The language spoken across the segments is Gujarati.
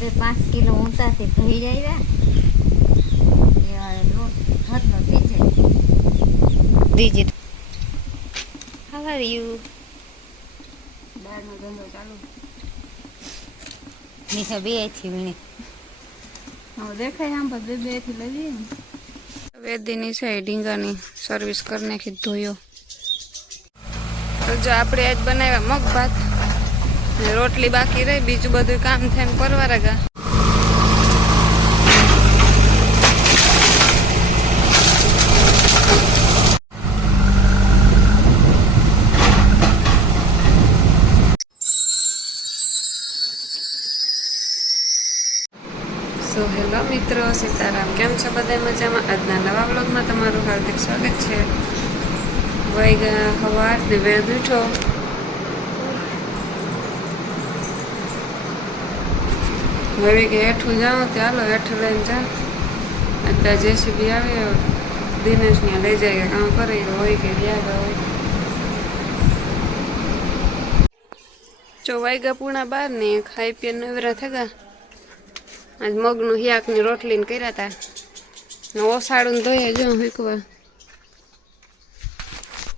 5 કિલો ઊંચાથી ભરી આવ્યા લોટ હાથનો થઈ જાય ડિજિટ. How are you? દાળનો ધંધો ચાલુ. નિશા બે થી વીણી હવે દેખાય આમ પર બે થી લઈ લઈએ ને. વેદીની છે ઢીંગાની સર્વિસ કરી નાખી ધોયો. તો જો આપણે આજ બનાવ્યા મગ ભાત ને રોટલી બાકી રહી, બીજું બધું કામ થઈને પરવા રગા. સો હેલો મિત્રો, સીતારામ. કેમ છો બધા મજામાં? આજના નવા વ્લોગમાં તમારું હાર્દિક સ્વાગત છે. વાગ્યા સવાર ને વેદ ઉઠો. હવે કે હેઠું જાઉં તો હાલો હેઠું લઈને જા. અત્યારે જેસીબી આવે દિનેશ ને લઈ જાય કામ કરે હોય કે યાદ હોય. જો વાગ્યા 11:30 ને ખાઈ પીને નવરા થયા. આજ મગનું હિયાક ની રોટલી કર્યા હતા. ઓસાડું ધોઈએ જો હીકવા.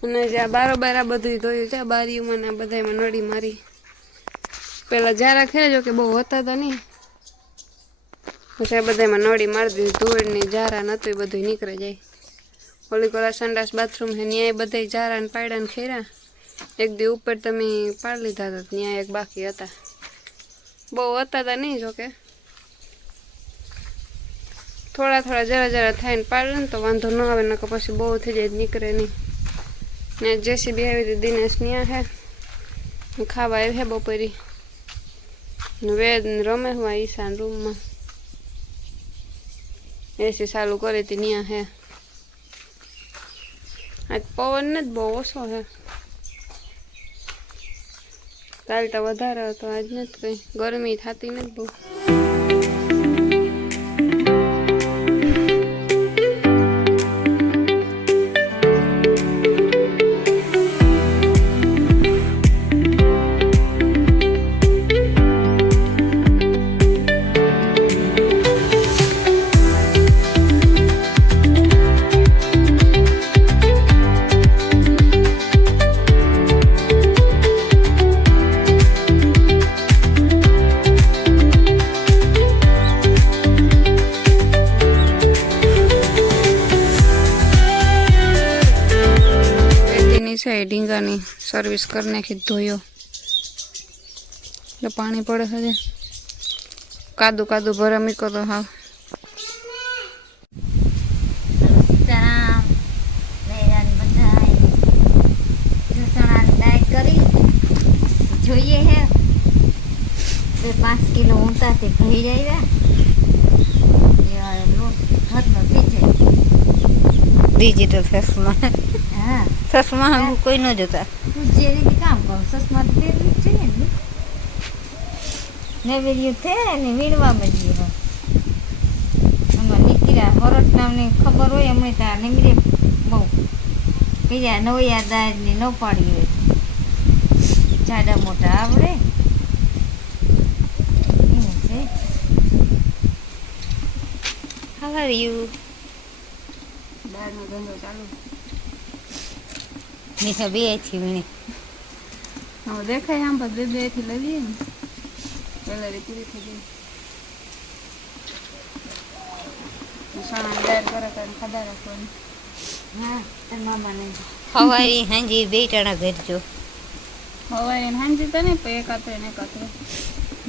અને જ્યાં બારોબાર આ બધું ધોયું છે બારીઓમાં ને બધામાં નળી મારી. પેલા જારા ખેજો કે બહુ હતા તો નહીં, પછી બધામાં નળી મારી દીધી. ધૂળ ની જારા નતું બધું નીકળી જાય. હોળી કોલા સંડાસ બાથરૂમ છે ન્યાય બધા જારા ને પાયડા ને ખેરા. એક દી ઉપર તમે પાડી લીધા હતા, ત્યાં એક બાકી હતા. બહુ હતા તો નહીં જોકે, થોડા થોડા જરા જરા થઈને પાડે ને તો વાંધો ન આવે, નકર પછી બહુ થઈ જાય નીકળે નહીં. ને જેસીબી આવી હતી દિનેશ ન્યા હે ખાવા આવી હે બપોરી. વેદ રમે હું ઈશાન રૂમમાં એસી ચાલુ કરી હતી ન્યા હે. આજ પવન ને જ બહુ ઓછો હે, કાલ તો વધારે હતો, આજ નથી કઈ ગરમી થતી નથી બહુ. છે ઢીંગાની સર્વિસ કરી નાખી ધોયો. એટલે પાણી પડે છે, કાદુ કાદુ ભરા મીકો તો હાવ. સીતારામ બધા ઢસણાની ડાય કરી જોઈએ હે 5 કિલો ઊંચાથી ભરી આવ્યા લોટ હાથનો થઈ જાય ડિજિટલ ફેસમાં. હા, સસમા હું કોઈ ન જોતા. તું જે રીતે કામ કરો સસમા તો પહેરવી જ જોઈએ ને. નવેરિયું થાય ને વીણવામાં જઈએ. આમાં નીકળ્યા હરટ નામની ખબર હોય અમને ત્યાં નીકળે બહુ બીજા નવયા દાળની ન પાડી હોય. જાડા મોટા આવડે એવું છે. How are you? દાળનો ધંધો ચાલુ. નિશા બે થી વીણી હવે દેખાય આમ પર બે થી લઈ લઈએ ને. કલરી પૂરી થઈ ગઈ. સાણા દાળ કરે કરીને ખાધા રાખવાની. હા, તાર મામાને હવારી હાંજી બે ટાણા ભેરજો. હવારે હાંજી તો નહીં પણ એકાત્રે ને એકાત્રે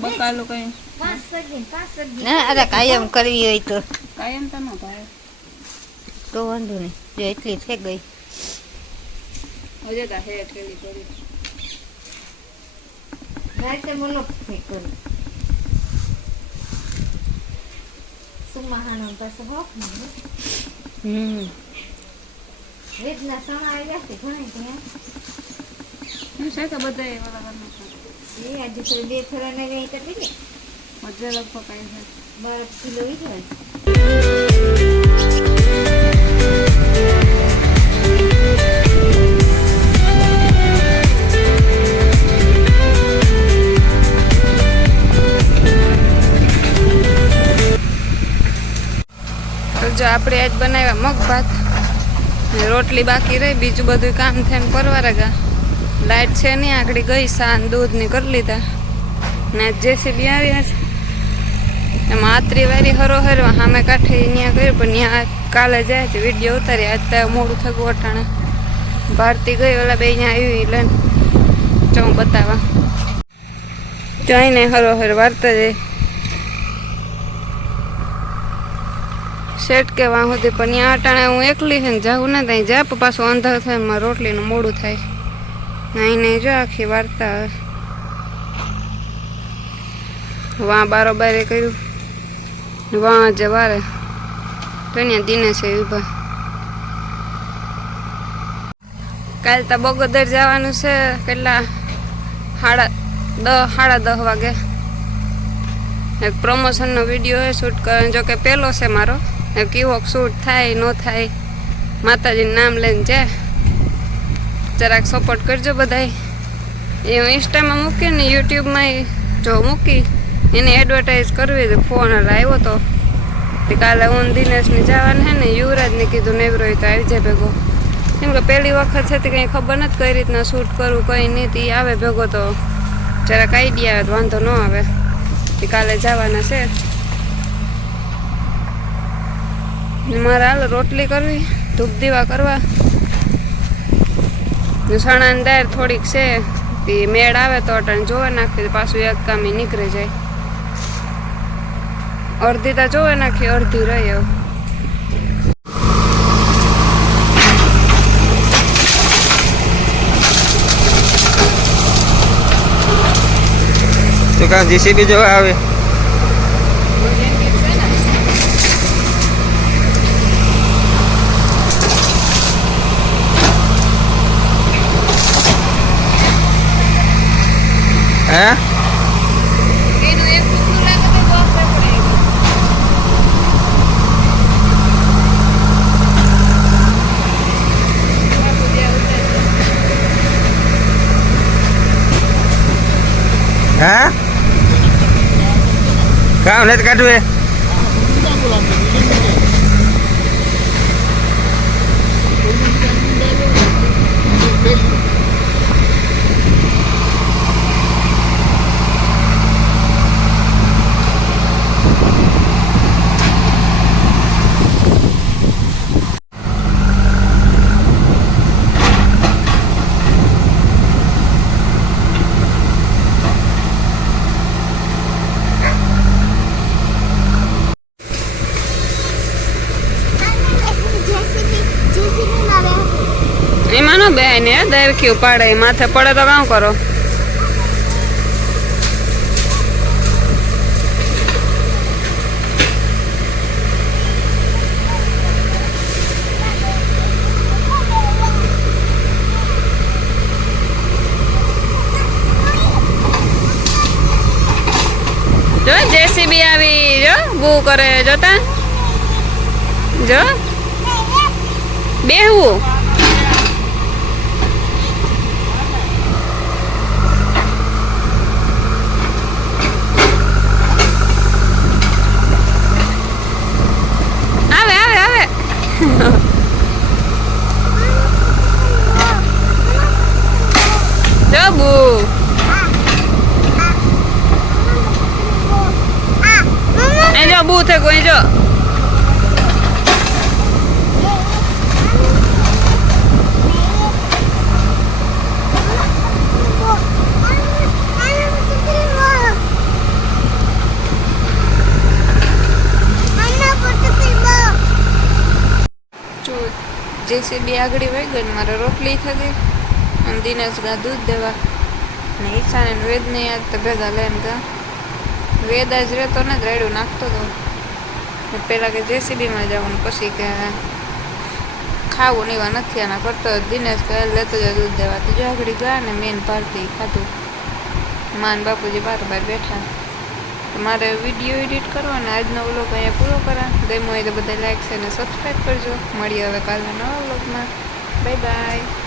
બકાલું કઈ 5 ના અરે કાયમ કરવી હોય તો કાયમ તો ન ભાવે તો વાંધો નહીં. જો એટલી થઈ ગઈ હજે તા હે કેલી કરી રાતે બોલો ફેક કરી સુમાહાનો પાસે હોક ને વેદના સણા આવ્યા છે ઘણા ત્યાં. હું છે કે બધા વાળા વાળા એ આજે તો 2 ફેરાને ગઈ કેટલી મજા લગભગ કાંઈ છે 12 કિલો વિચાર. જો આપણે આજ બનાવ્યા મગ ભાત ને રોટલી બાકી રહી, બીજું બધું કામ થઈને પરવા ગયા. લાઇટ છે નહીં, આગળ ગઈ સાન દૂધ ની કરી લીધા ને જેસીબી આવ્યા છે. એમાં આતરી વારી હરોહર સામે કાંઠે ત્યાં ગયું, પણ ત્યાં કાલે જાય છે વિડીયો ઉતારી. આજ તો મોડું થયું અટાણે. ભારતી ગઈ ઓલા બે અહીંયા આવી લઈને હું બતાવવા જઈને હરોહર વાર્તા જાય શેઠ કે વાં સુધી. પણ ત્યાં અટાણે હું એકલી છે ને જાઉં ને ત્યાં જા પાછું અંધાર થાય મારે રોટલીનું મોડું થાય. નહીં નહીં જો આખી વાર્તા વાં બારોબારે કર્યું. વાં જવારે ત્યાં દિનેશ ઉભા. કાલ તો બગોદર જવાનું છે. કેટલા સાડા 10 વાગે. એક પ્રમોશનનો વિડીયો એ શૂટ કરવાનો, જો કે પહેલો છે મારો. કેવો શૂટ થાય ન થાય માતાજીનું નામ લઈને જાય. જરાક સપોર્ટ કરજો બધાય. એ હું ઇન્સ્ટામાં મૂકી ને યુટ્યુબમાં જો મૂકી એને એડવર્ટાઈઝ કરવી હતી. ફોન આવ્યો તો કાલે હું દિનેશને જવાનું છે ને યુવરાજને કીધું નેવરોય તો આવી જાય ભેગો. કેમ કે પહેલી વખત છે તે કંઈ ખબર નથી કઈ રીતના શૂટ કરવું કંઈ નહીં. તે આવે ભેગો તો જરાક આઈડિયા આવે તો વાંધો ન આવે. તે કાલે જવાના છે. મારે હાલ રોટલી કરવી, ધૂપ દીવા કરવા, સણાની દાળ થોડીક છે. તે મેળ આવે તો અટાણે જોવા નાખી, પાછું એક કામ નીકળી જાય. અડધી તો જોવે નાખી, અડધી રહી. એવું તો કાં જેસીબી જોવા આવે. હે હા કામ નથી કાઢવું. એમાં નો બે ને દરખી ઉપાડે, માથે પડે તો કામ કરો. જો જેસીબી આવી, જો બૂ કરે જોતા. જો બેહવું બૂ છે કોઈ જો. જેસીબી આગળ વહી ગઈ, મારે રોટલી થતી અને દિનેશ ગા દૂધ દેવા ને ઈચ્છાને વેદ ને યાદ તો ભેગા લઈને ગા. વેદ જ રહેતો ને જ રેડું નાખતો હતો. પહેલાં કે જેસીબીમાં જવાનું, પછી કે ખાવું ને એવા નથી આના કરતો. દિનેશ કહે લેતો જાય દૂધ દેવા. તો જો આગળ ગયા ને મેન ભારતી ખાધું. માન બાપુજી બારોબાર બેઠા. મારે વિડીયો એડિટ કરવો ને આજનો વ્લોગ અહીંયા પૂરો કરા. ગમ્યો હોય તો બધા લાઈક છે અને સબસ્ક્રાઈબ કરજો. મળીએ હવે કાલના નવા વ્લોગમાં. Bye bye.